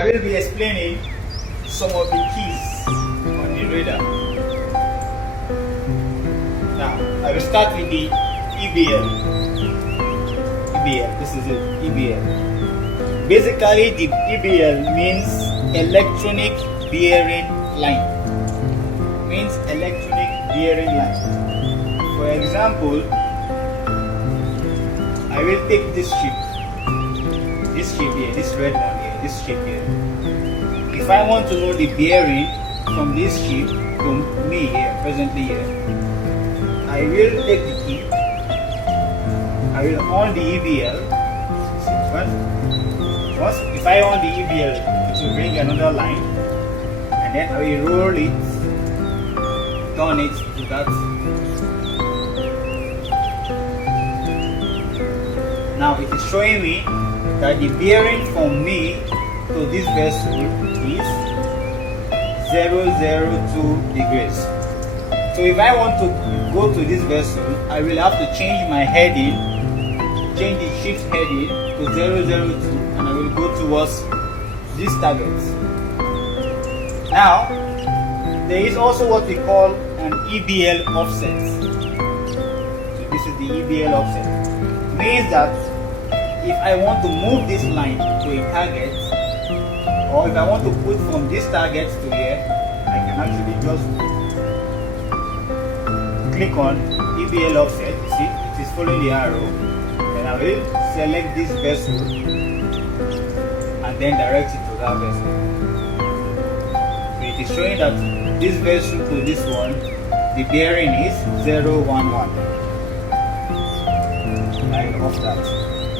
I will be explaining some of the keys on the radar. Now, I will start with the EBL. This is it, EBL. Basically, the EBL means electronic bearing line. For example, I will take this ship here, this red one here, this ship here. If I want to know the bearing from this ship to me here, presently here, I will take the key, I will on the EBL. If I on the EBL, it will bring another line, and then I will roll it, turn it to that. Now it is showing me that the bearing from me to this vessel is 002 degrees. So if I want to go to this vessel, I will have to change my heading, change the ship's heading to 002, and I will go towards this target. Now, there is also what we call an EBL offset. So this is the EBL offset. It means that if I want to move this line to a target, or if I want to put from this target to here, I can actually just click on EBL offset. You see, it is following the arrow. Then I will select this vessel and then direct it to that vessel. So it is showing that this vessel to this one, the bearing is 011. I'll off that.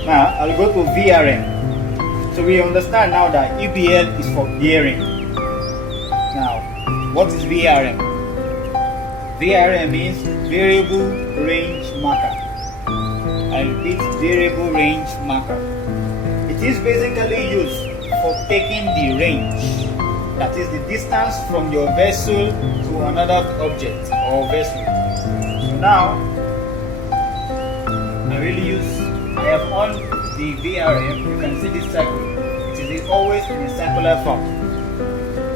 Now I'll go to VRM. So we understand now that EBL is for bearing. Now, what is VRM? VRM means variable range marker. I repeat, variable range marker. It is basically used for taking the range, that is the distance from your vessel to another object or vessel. So now, I have on the VRM, you can see this circle. It is always in a circular form.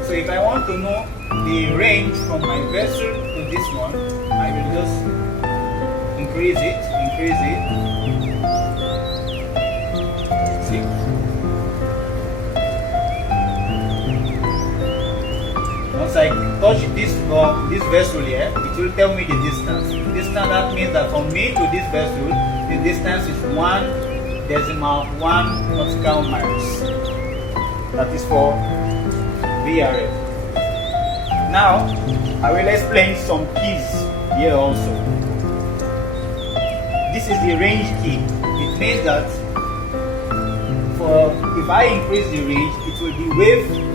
So if I want to know the range from my vessel to this one, I will just increase it. See? Once I touch this vessel here, it will tell me the distance. That means that from me to this vessel, the distance is 1.1 nautical miles. That is for VRF. Now, I will explain some keys here also. This is the range key. It means that if I increase the range, it will be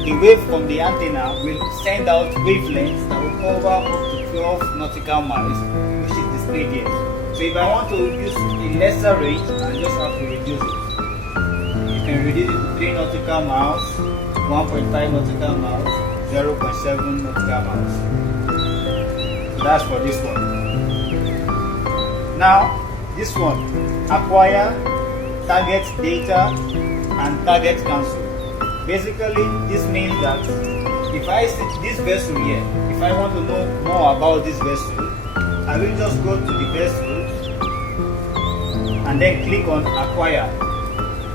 the wave from the antenna will send out wavelengths that will cover up to 12 nautical miles, which is displayed here. So if I want to use a lesser range, I just have to reduce it. You can reduce it to 3 nautical miles, 1.5 nautical miles, 0.7 nautical miles. So that's for this one. Now, this one, acquire, target data, and target cancel. Basically, this means that if I see this vessel here, if I want to know more about this vessel, I will just go to the vessel and then click on acquire.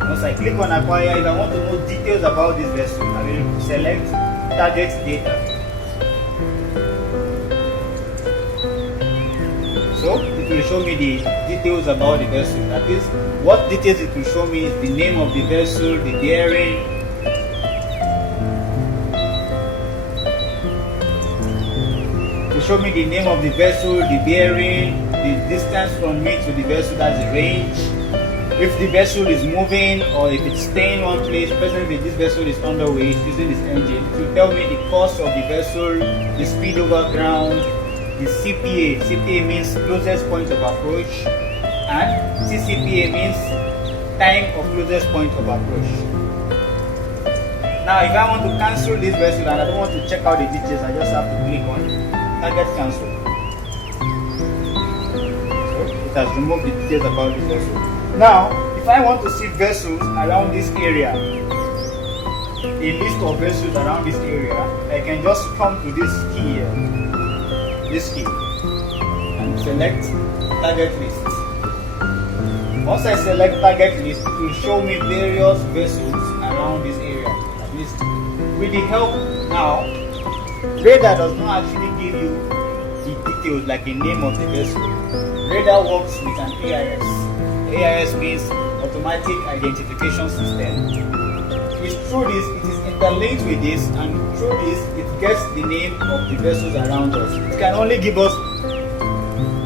Once I click on acquire, if I want to know details about this vessel, I will select target data. So it will show me the details about the vessel. That is, what details it will show me is the name of the vessel, the bearing, it will show me the name of the vessel, the bearing, the distance from me to the vessel, that's the range. If the vessel is moving or if it's staying one place, presently this vessel is underway, it's using this engine. It will tell me the course of the vessel, the speed over ground, the CPA. CPA means closest point of approach, and TCPA means time of closest point of approach. Now, if I want to cancel this vessel and I don't want to check out the details, I just have to click on target cancel. So it has removed the details about the vessel. Now, if I want to see vessels around this area, a list of vessels around this area, I can just come to this key here, this key, and select target list. Once I select target list, it will show me various vessels around this area. At least with the help now, radar does not actually give you the details like the name of the vessel. Radar works with an AIS. AIS means automatic identification system. It's through this, it is interlinked with this, and through this, it gets the name of the vessels around us. It can only give us,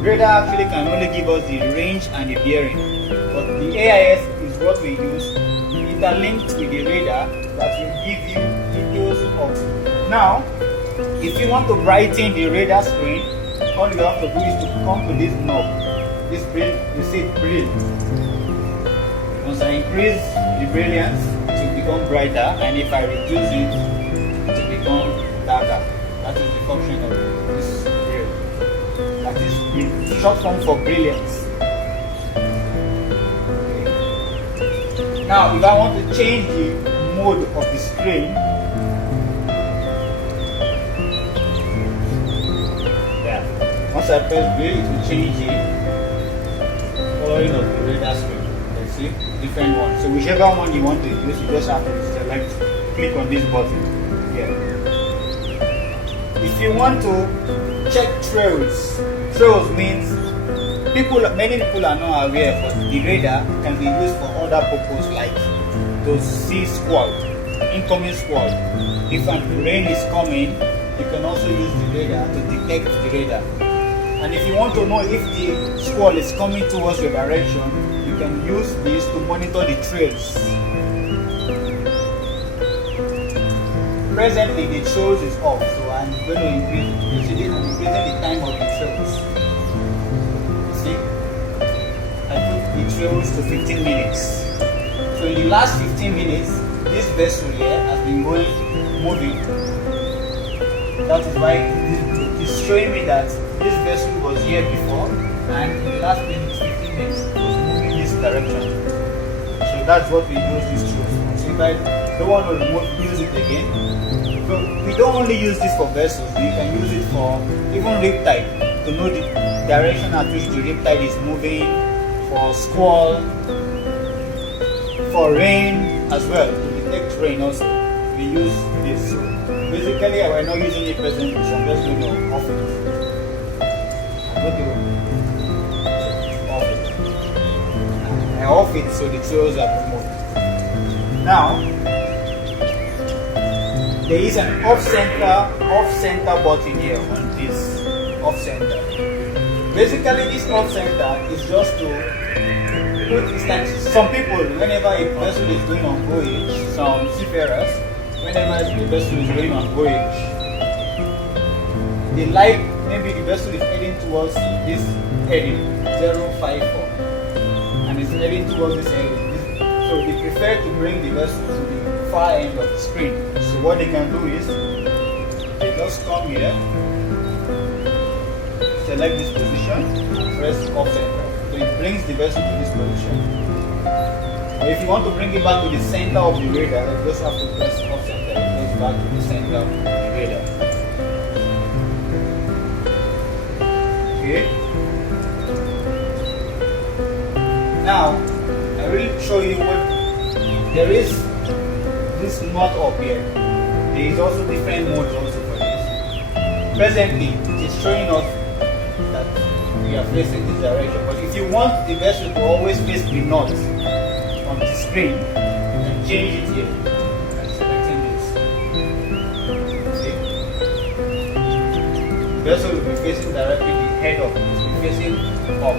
radar actually can only give us the range and the bearing, but the AIS is what we use interlinked with the radar that will give you details of. Now, if you want to brighten the radar screen, all you have to do is to come to this knob, this brilliant, you see it brilliant. Once I increase the brilliance, it will become brighter, and if I reduce it, it will become darker. That is the function of this grill. That is the short form for brilliance. Okay. Now, if I want to change the mode of the screen, once I press grill, it will change the coloring of the radar screen. Let's see, different one. So whichever one you want to use, you just have to select, click on this button here. If you want to check trails, trails means many people are not aware, but the radar can be used for other purposes like to see squall, incoming squall. If rain is coming, you can also use the radar to detect the radar. And if you want to know if the squall is coming towards your direction, you can use this to monitor the trails. Presently, the trails is off, so I'm going to increase. You see, I'm increasing the time of the trails. You see, I put the trails to 15 minutes. So in the last 15 minutes, this vessel here has been moving. That is why it's showing me that this vessel was here before, and in the last 15 minutes it was moving this direction. So that's what we use this tool for. So if I don't want to use it again, so we don't only use this for vessels, we can use it for even riptide, to know the direction at which the riptide is moving, for squall, for rain as well, to detect rain also. We use this. So basically, we're not using it presently, so I'm just going to off it. I off it so the trails are removed. Now, there is an off-center button here on this off-center. Basically, this off-center is just to put, it's like some people, whenever a vessel is going on voyage, some seafarers, whenever the vessel is going on voyage, they like, maybe the vessel is heading towards this heading 054 and it's heading towards this heading. So they prefer to bring the vessel to the far end of the screen. So what they can do is they just come here, select this position, and press off center. So it brings the vessel to this position. Or if you want to bring it back to the center of the radar, you just have to press off center. It goes back to the center of the radar. Okay. Now, I will show you what there is. This knot up here. There is also different modes also for this. Presently, it is showing us that we are facing this direction. But if you want the vessel to always face the knot on the screen, you can change it here by selecting this. See? The vessel will be facing directly the head up. It will be facing up.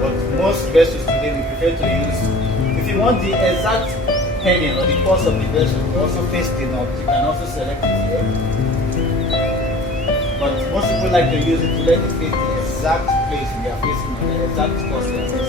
But most vessels today we prefer to use. If you want the exact heading or the course of the vessel to also face the knot, you can also select it here. But most people like to use it to let it face the exact place we are facing, the exact course we are facing.